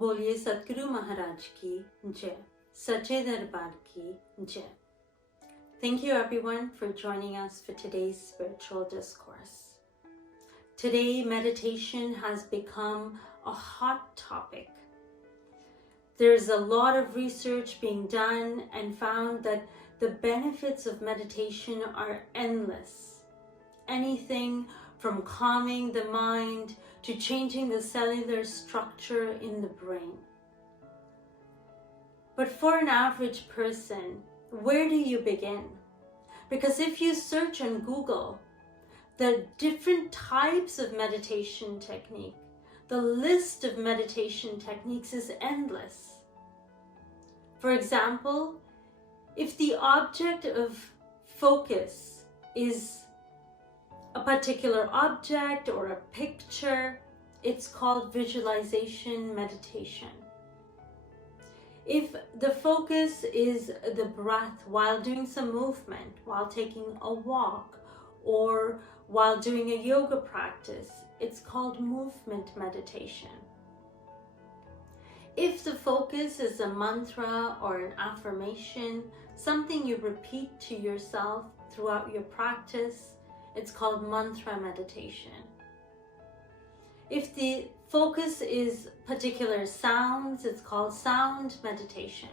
बोलिए सतगुरु महाराज की जय, सच्चे दरबार की जय. Thank you everyone for joining us for today's spiritual discourse. Today meditation has become a hot topic. There's a lot of research being done and found that the benefits of meditation are endless. Anything from calming the mind to changing the cellular structure in the brain. But for an average person, where do you begin? Because if you search on Google the different types of meditation technique, the list of meditation techniques is endless. For example, if the object of focus is a particular object or a picture, it's called visualization meditation. If the focus is the breath while doing some movement, while taking a walk, or while doing a yoga practice, it's called movement meditation. If the focus is a mantra or an affirmation, something you repeat to yourself throughout your practice, it's called mantra meditation. If the focus is particular sounds, it's called sound meditation.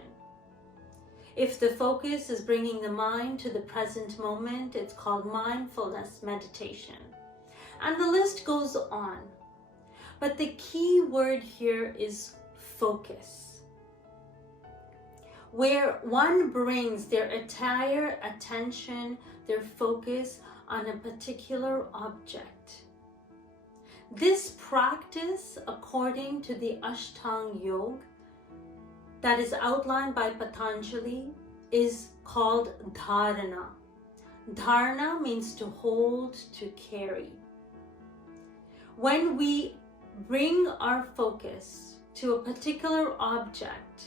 If the focus is bringing the mind to the present moment, it's called mindfulness meditation. And the list goes on. But the key word here is focus, where one brings their entire attention, their focus on a particular object. This practice, according to the Ashtanga Yoga that is outlined by Patanjali, is called Dharana. Dharana means to hold, to carry. When we bring our focus to a particular object,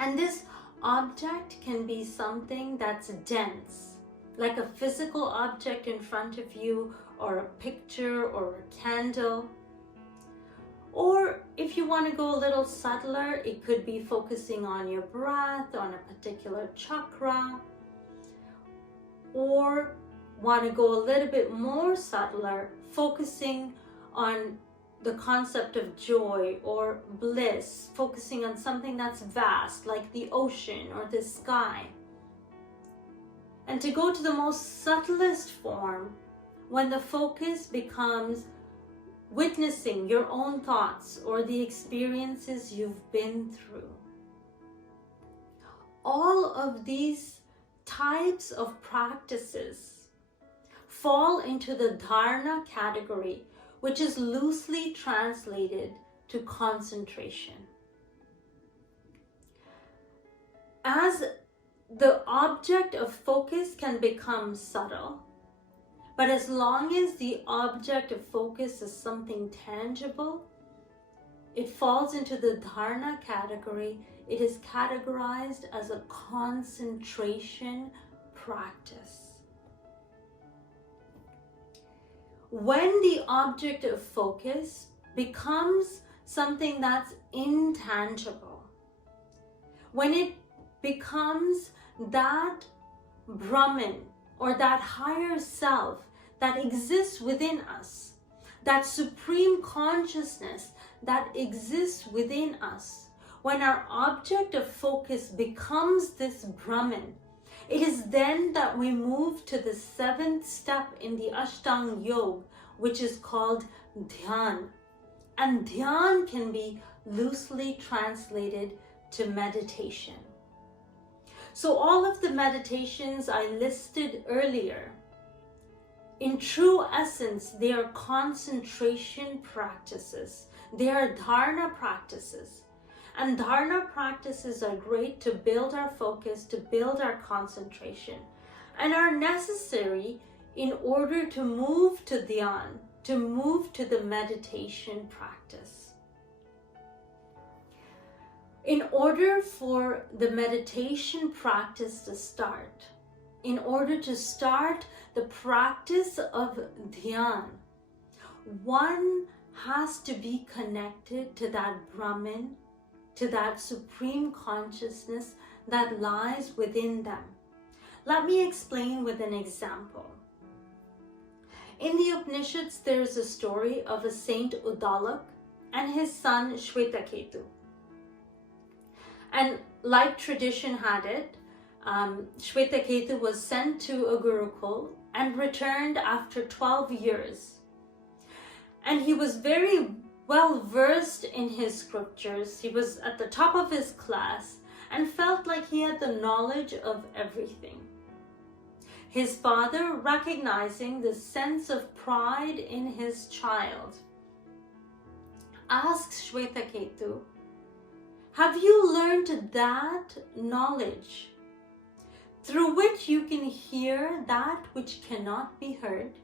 and this object can be something that's dense, like a physical object in front of you, or a picture, or a candle. Or if you want to go a little subtler, it could be focusing on your breath, on a particular chakra. Or want to go a little bit more subtler, focusing on the concept of joy or bliss, focusing on something that's vast, like the ocean or the sky. And to go to the most subtlest form, when the focus becomes witnessing your own thoughts or the experiences you've been through. All of these types of practices fall into the dharana category, which is loosely translated to concentration. As the object of focus can become subtle, but as long as the object of focus is something tangible, it falls into the dharana category. It is categorized as a concentration practice. When the object of focus becomes something that's intangible, when it becomes that Brahman or that higher self that exists within us, that supreme consciousness that exists within us, when our object of focus becomes this Brahman, it is then that we move to the seventh step in the Ashtanga Yoga, which is called Dhyan. And Dhyan can be loosely translated to meditation. So all of the meditations I listed earlier, in true essence, they are concentration practices. They are dharana practices. And dharana practices are great to build our focus, to build our concentration, and are necessary in order to move to dhyan, to move to the meditation practice. In order for the meditation practice to start, in order to start the practice of dhyan, one has to be connected to that Brahman, to that supreme consciousness that lies within them. Let me explain with an example. In the Upanishads, there is a story of a saint Uddalak and his son Shvetaketu. And like tradition had it, Shvetaketu was sent to a Gurukul and returned after 12 years. And he was very well versed in his scriptures. He was at the top of his class and felt like he had the knowledge of everything. His father, recognizing the sense of pride in his child, asks Shvetaketu, "Have you learned that knowledge through which you can hear that which cannot be heard?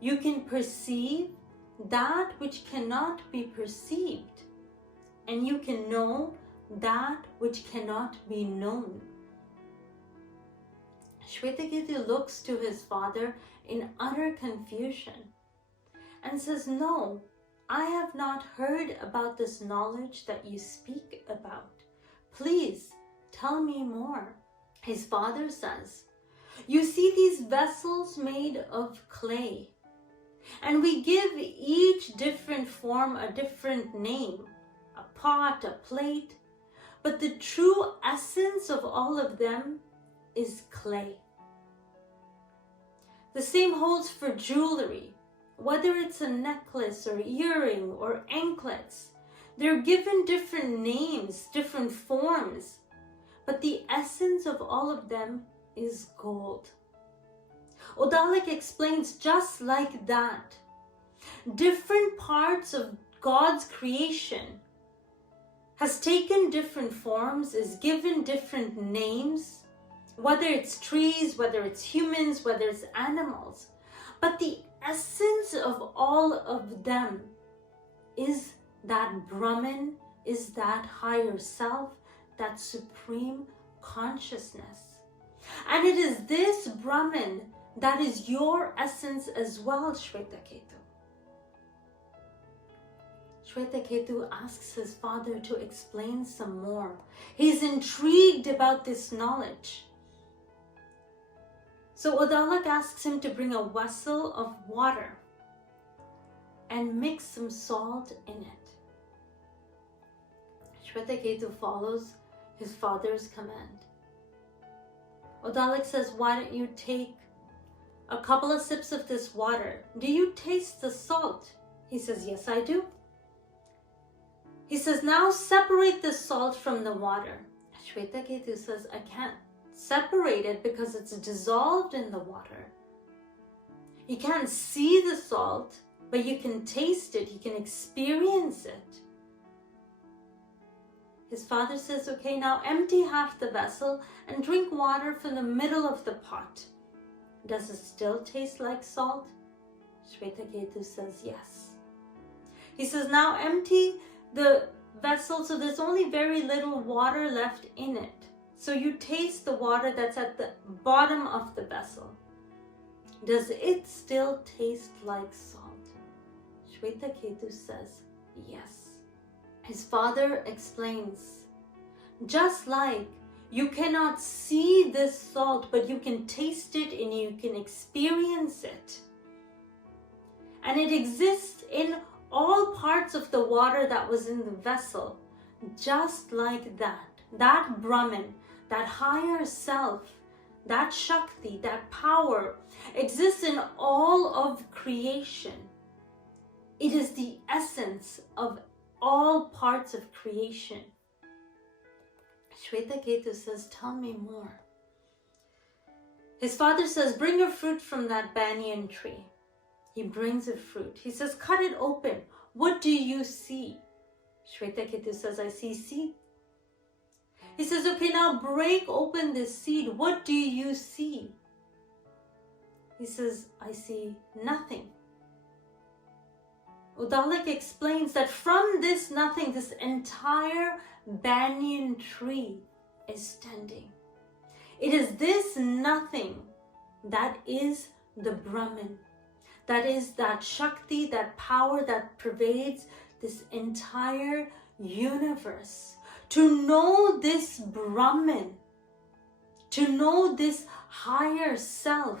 You can perceive that which cannot be perceived, and you can know that which cannot be known?" Shvetaketu looks to his father in utter confusion and says, "No, I have not heard about this knowledge that you speak about. Please tell me more." His father says, "You see these vessels made of clay, and we give each different form a different name, a pot, a plate, but the true essence of all of them is clay. The same holds for jewelry. Whether it's a necklace or earring or anklets, they're given different names, different forms, but the essence of all of them is gold." Uddalak explains, just like that, different parts of God's creation has taken different forms, is given different names, whether it's trees, whether it's humans, whether it's animals, but the essence of all of them is that Brahman, is that higher self, that supreme consciousness. And it is this Brahman that is your essence as well, Shvetaketu. Shvetaketu asks his father to explain some more. He's intrigued about this knowledge. So Uddalak asks him to bring a vessel of water and mix some salt in it. Shvetaketu follows his father's command. Uddalak says, "Why don't you take a couple of sips of this water? Do you taste the salt?" He says, "Yes, I do." He says, "Now separate the salt from the water." Shvetaketu says, "I can't separate it because it's dissolved in the water. You can't see the salt, but you can taste it, you can experience it." His father says, "Okay, now empty half the vessel and drink water from the middle of the pot. Does it still taste like salt?" Shvetaketu says, "Yes." He says, "Now empty the vessel so there's only very little water left in it. So you taste the water that's at the bottom of the vessel. Does it still taste like salt?" Shvetaketu says, "Yes." His father explains, just like you cannot see this salt, but you can taste it and you can experience it. And it exists in all parts of the water that was in the vessel, just like that. That Brahman, that higher self, that Shakti, that power exists in all of creation. It is the essence of all parts of creation. Shvetaketu says, "Tell me more." His father says, "Bring a fruit from that banyan tree." He brings a fruit. He says, "Cut it open. What do you see?" Shvetaketu says, "I see seed." He says, "Okay, now break open this seed. What do you see?" He says, "I see nothing." Uddalak explains that from this nothing, this entire banyan tree is standing. It is this nothing that is the Brahman, that is that Shakti, that power that pervades this entire universe. To know this Brahman, to know this higher self,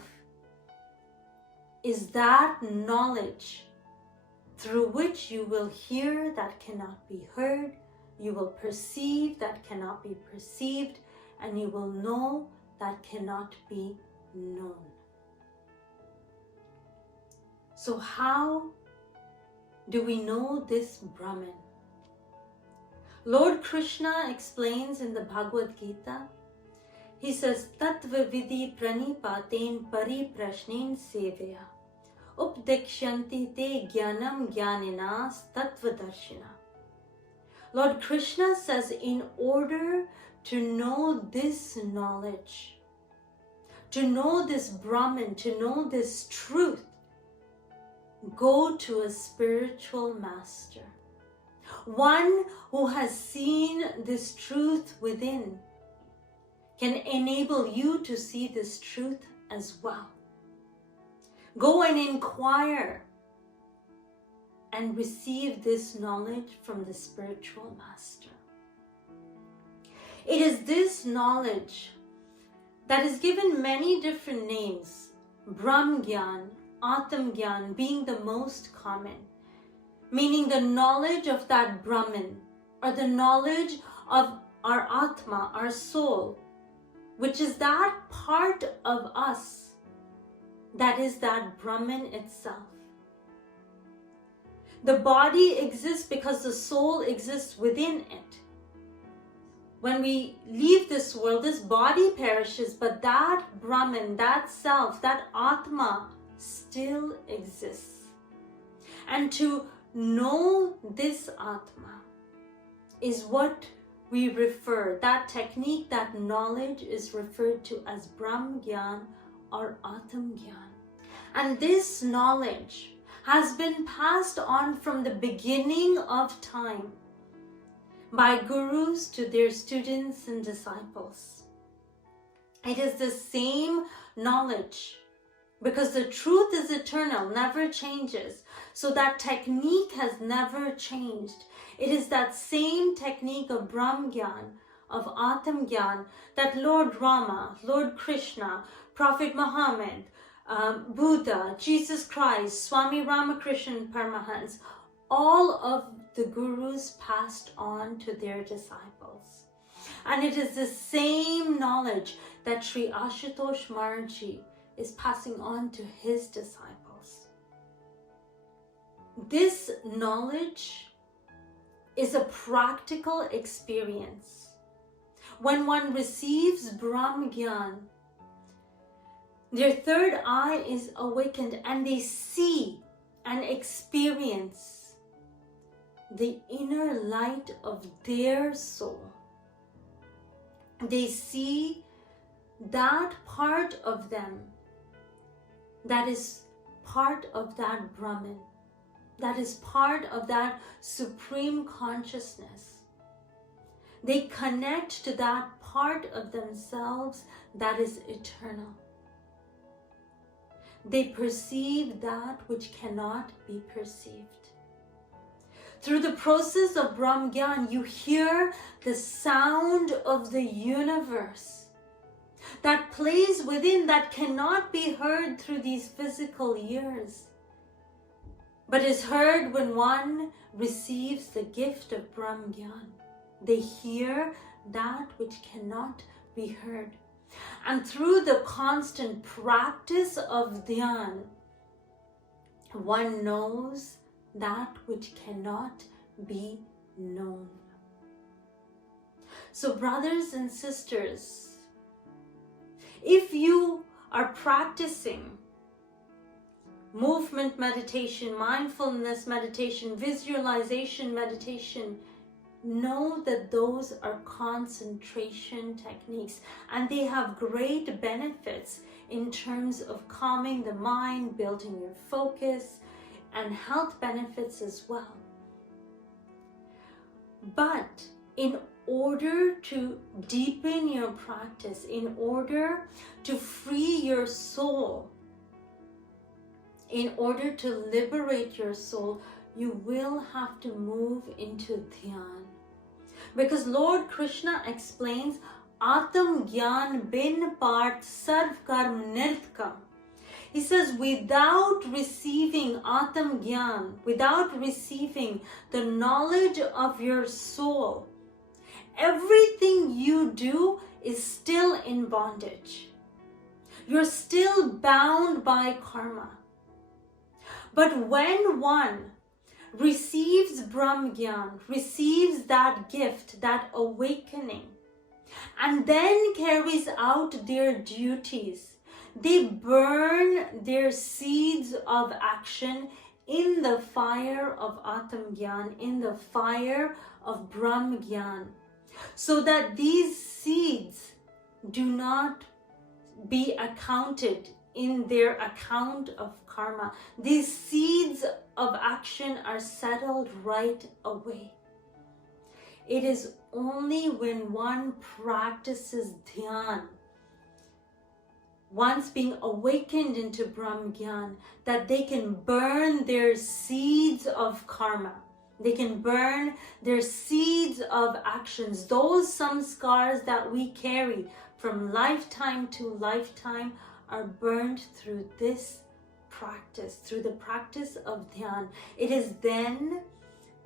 is that knowledge through which you will hear that cannot be heard, you will perceive that cannot be perceived, and you will know that cannot be known. So how do we know this Brahman? Lord Krishna explains in the Bhagavad Gita, he says, Tattva vidhi pranipaten pariprashnen seveya updekshanti te jnanam jnaninas tattvadarshina. Lord Krishna says, in order to know this knowledge, to know this Brahman, to know this truth, go to a spiritual master, one who has seen this truth within, can enable you to see this truth as well. Go and inquire and receive this knowledge from the spiritual master. It is this knowledge that is given many different names, Brahm Gyan, Atam Gyan being the most common, meaning the knowledge of that Brahman, or the knowledge of our Atma, our soul, which is that part of us that is that Brahman itself. The body exists because the soul exists within it. When we leave this world, this body perishes, but that Brahman, that self, that Atma still exists. And to know this Atma is what we refer, that technique, that knowledge is referred to as Brahm Gyan or Atam Gyan. And this knowledge has been passed on from the beginning of time by gurus to their students and disciples. It is the same knowledge because the truth is eternal, never changes. So that technique has never changed. It is that same technique of Brahm Gyan, of Atam Gyan, that Lord Rama, Lord Krishna, Prophet Muhammad, Buddha, Jesus Christ, Swami Ramakrishna Paramahansa, all of the gurus passed on to their disciples. And it is the same knowledge that Sri Ashutosh Maharaj is passing on to his disciples. This knowledge is a practical experience. When one receives Brahm Gyan, their third eye is awakened and they see and experience the inner light of their soul. They see that part of them that is part of that Brahman, that is part of that supreme consciousness. They connect to that part of themselves that is eternal. They perceive that which cannot be perceived. Through the process of Brahm Gyan, you hear the sound of the universe that plays within, that cannot be heard through these physical ears, but is heard when one receives the gift of Brahm Gyan. They hear that which cannot be heard. And through the constant practice of Dhyan, one knows that which cannot be known. So brothers and sisters, if you are practicing movement meditation, mindfulness meditation, visualization meditation, know that those are concentration techniques and they have great benefits in terms of calming the mind, building your focus, and health benefits as well. But in order to deepen your practice, in order to free your soul in order to liberate your soul, you will have to move into dhyan. Because Lord Krishna explains, Atam Gyan bin part sarv karm nirtkam. He says, without receiving Atam Gyan, without receiving the knowledge of your soul, everything you do is still in bondage. You're still bound by karma. But when one receives Brahm Gyan, receives that gift, that awakening, and then carries out their duties, they burn their seeds of action in the fire of Atam Gyan, in the fire of Brahm Gyan, so that these seeds do not be accounted in their account of karma. These seeds of action are settled right away. It is only when one practices dhyan, once being awakened into Brahm Gyan, that they can burn their seeds of karma. They can burn their seeds of actions. Those samskars that we carry from lifetime to lifetime are burned through this practice, through the practice of dhyan. It is then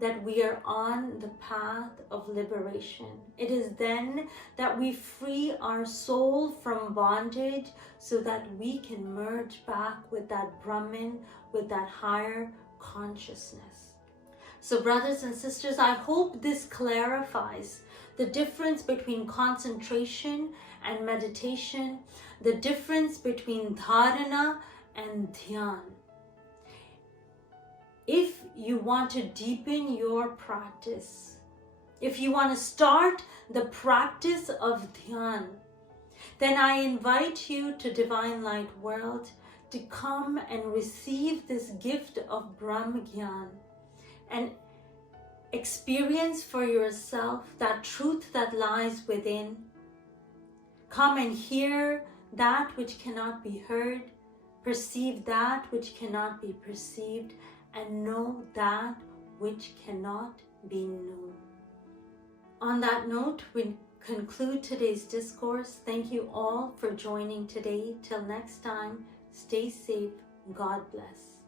that we are on the path of liberation. It is then that we free our soul from bondage so that we can merge back with that Brahman, with that higher consciousness. So brothers and sisters, I hope this clarifies the difference between concentration and meditation, the difference between dharana and dhyan. If you want to deepen your practice, if you want to start the practice of dhyan, then I invite you to Divine Light World to come and receive this gift of Brahm Gyan and experience for yourself that truth that lies within. Come and hear that which cannot be heard, perceive that which cannot be perceived, and know that which cannot be known. On that note, we conclude today's discourse. Thank you all for joining today. Till next time, stay safe. God bless.